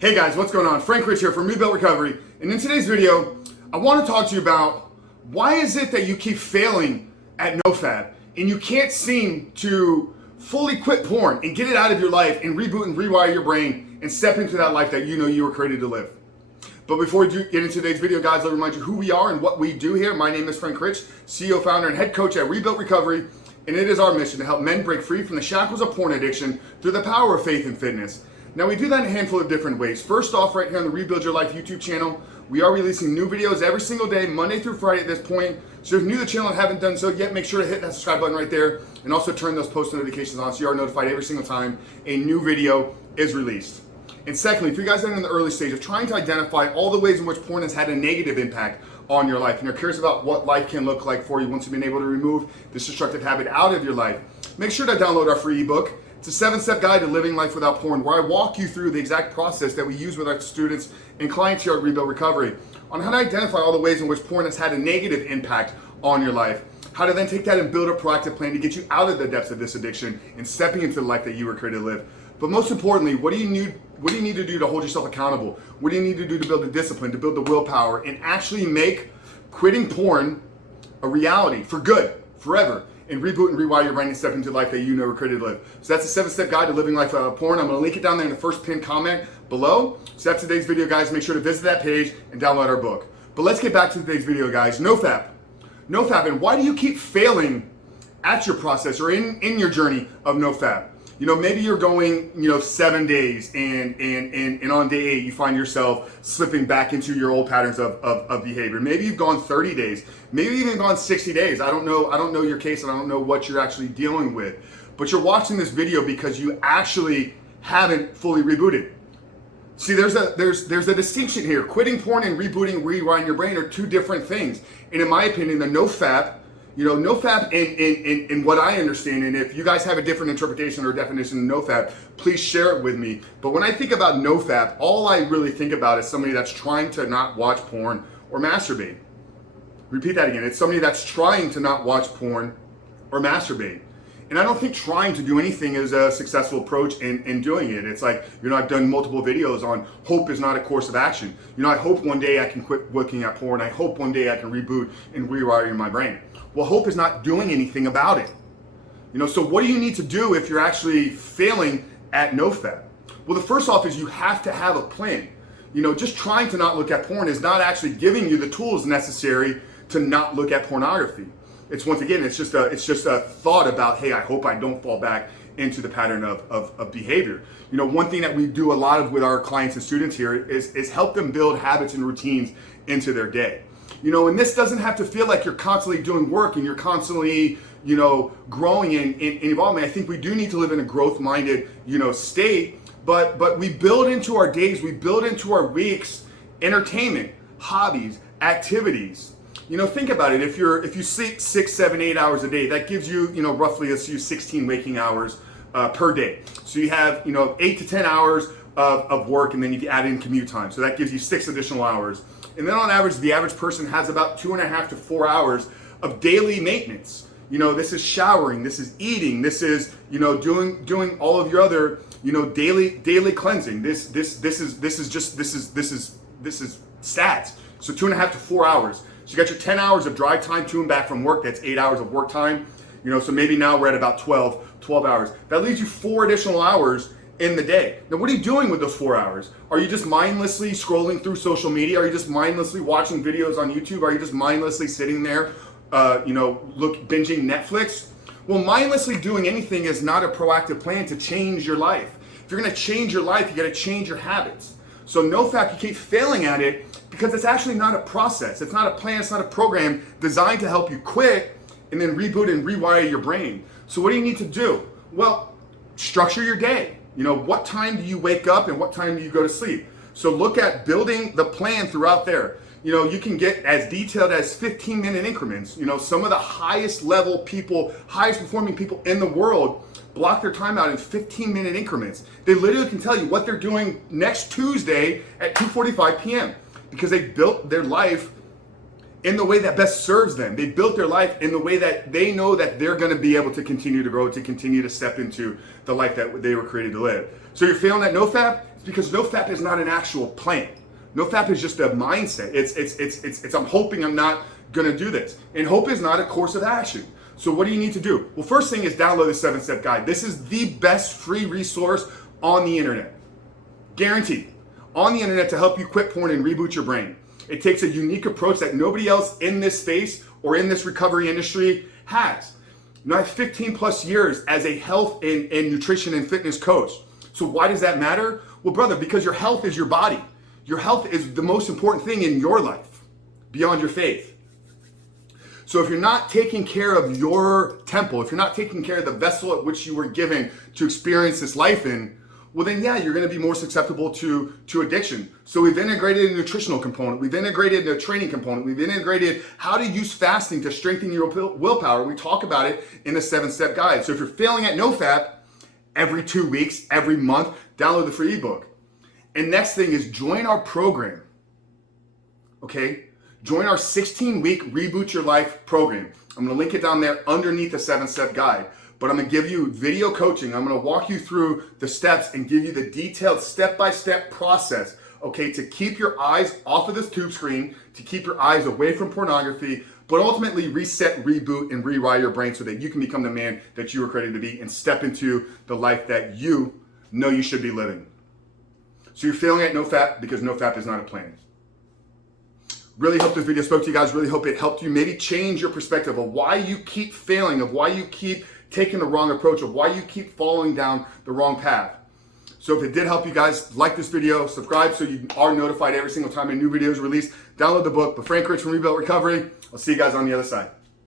Hey guys, what's going on? Frank Rich here from Rebuilt Recovery, and in today's video, I want to talk to you about why is it that you keep failing at NoFap and you can't seem to fully quit porn and get it out of your life and reboot and rewire your brain and step into that life that you know you were created to live. But before we get into today's video, guys, let me remind you who we are and what we do here. My name is Frank Rich, CEO, founder, and head coach at Rebuilt Recovery, and it is our mission to help men break free from the shackles of porn addiction through the power of faith and fitness. Now, we do that in a handful of different ways. First off, right here on the Rebuild Your Life YouTube channel, we are releasing new videos every single day, Monday through Friday at this point. So if you're new to the channel and haven't done so yet, make sure to hit that subscribe button right there and also turn those post notifications on so you are notified every single time a new video is released. And secondly, if you guys are in the early stage of trying to identify all the ways in which porn has had a negative impact on your life and you're curious about what life can look like for you once you've been able to remove this destructive habit out of your life, make sure to download our free ebook. It's a 7-step guide to living life without porn, where I walk you through the exact process that we use with our students and clients here at Rebuild Recovery on how to identify all the ways in which porn has had a negative impact on your life, how to then take that and build a proactive plan to get you out of the depths of this addiction and stepping into the life that you were created to live. But most importantly, what do you need to do to hold yourself accountable? What do you need to do to build the discipline, to build the willpower, and actually make quitting porn a reality for good, forever, and reboot and rewire your brain and step into the life that you know were created to live? So that's a 7-step guide to living life without porn. I'm going to link it down there in the first pinned comment below. So that's today's video, guys. Make sure to visit that page and download our book. But let's get back to today's video, guys. NoFap. NoFap, and why do you keep failing at your process or in your journey of NoFap? You know, maybe you're going, 7 days and on day 8 you find yourself slipping back into your old patterns of behavior. Maybe you've gone 30 days, maybe even gone 60 days. I don't know your case and I don't know what you're actually dealing with. But you're watching this video because you actually haven't fully rebooted. See, there's a distinction here. Quitting porn and rebooting, rewiring your brain are two different things. And in my opinion, the NoFap, NoFap in what I understand, and if you guys have a different interpretation or definition of NoFap, please share it with me. But when I think about NoFap, all I really think about is somebody that's trying to not watch porn or masturbate. Repeat that again. It's somebody that's trying to not watch porn or masturbate. And I don't think trying to do anything is a successful approach in doing it. It's like, I've done multiple videos on hope is not a course of action. I hope one day I can quit looking at porn. I hope one day I can reboot and rewire my brain. Well, hope is not doing anything about it. So what do you need to do if you're actually failing at NoFap? Well, the first off is you have to have a plan. Just trying to not look at porn is not actually giving you the tools necessary to not look at pornography. It's just a thought about, hey, I hope I don't fall back into the pattern of behavior. One thing that we do a lot of with our clients and students here is help them build habits and routines into their day. And this doesn't have to feel like you're constantly doing work and you're constantly, growing and evolving. I think we do need to live in a growth-minded, state, but we build into our days, we build into our weeks, entertainment, hobbies, activities. Think about it. If you sleep 6, 7, 8 hours a day, that gives you, roughly, let's use 16 waking hours per day. So you have, 8 to 10 hours of work, and then you can add in commute time. So that gives you 6 additional hours. And then on average, the average person has about 2.5 to 4 hours of daily maintenance. This is showering, this is eating, this is, doing all of your other, daily cleansing. This is stats. So 2.5 to 4 hours. So you got your 10 hours of drive time to and back from work. That's 8 hours of work time. So maybe now we're at about 12 hours. That leaves you 4 additional hours in the day. Now, what are you doing with those 4 hours? Are you just mindlessly scrolling through social media? Are you just mindlessly watching videos on YouTube? Are you just mindlessly sitting there, binging Netflix? Well, mindlessly doing anything is not a proactive plan to change your life. If you're gonna change your life, you gotta change your habits. So NoFap, you keep failing at it because it's actually not a process. It's not a plan, it's not a program designed to help you quit and then reboot and rewire your brain. So what do you need to do? Well, structure your day. What time do you wake up and what time do you go to sleep? So look at building the plan throughout there. You can get as detailed as 15-minute increments. Some of the highest performing people in the world block their time out in 15-minute increments. They literally can tell you what they're doing next Tuesday at 2:45 p.m. because they built their life in the way that best serves them. They built their life in the way that they know that they're going to be able to continue to grow, to continue to step into the life that they were created to live. So you're failing at NoFap, It's because NoFap is not an actual plan. NoFap is just a mindset. It's I'm hoping I'm not gonna do this. And hope is not a course of action. So what do you need to do? Well, first thing is download the 7-step guide. This is the best free resource on the internet. Guaranteed. On the internet to help you quit porn and reboot your brain. It takes a unique approach that nobody else in this space or in this recovery industry has. Now, I have 15 plus years as a health and nutrition and fitness coach. So why does that matter? Well, brother, because your health is your body. Your health is the most important thing in your life, beyond your faith. So if you're not taking care of your temple, if you're not taking care of the vessel at which you were given to experience this life in, well then yeah, you're gonna be more susceptible to addiction. So we've integrated a nutritional component, we've integrated a training component, we've integrated how to use fasting to strengthen your willpower. We talk about it in the 7-step guide. So if you're failing at NoFap, every 2 weeks, every month, download the free ebook. And next thing is join our program, okay? Join our 16-week Reboot Your Life program. I'm gonna link it down there underneath the 7-step guide. But I'm gonna give you video coaching. I'm gonna walk you through the steps and give you the detailed step-by-step process, okay, to keep your eyes off of this tube screen, to keep your eyes away from pornography, but ultimately reset, reboot, and rewire your brain so that you can become the man that you were created to be and step into the life that you know you should be living. So you're failing at NoFap because NoFap is not a plan. Really hope this video spoke to you guys. Really hope it helped you maybe change your perspective of why you keep failing, of why you keep taking the wrong approach, of why you keep falling down the wrong path. So if it did help you guys, like this video, subscribe so you are notified every single time a new video is released. Download the book, The Frank Rich from Rebuilt Recovery. I'll see you guys on the other side.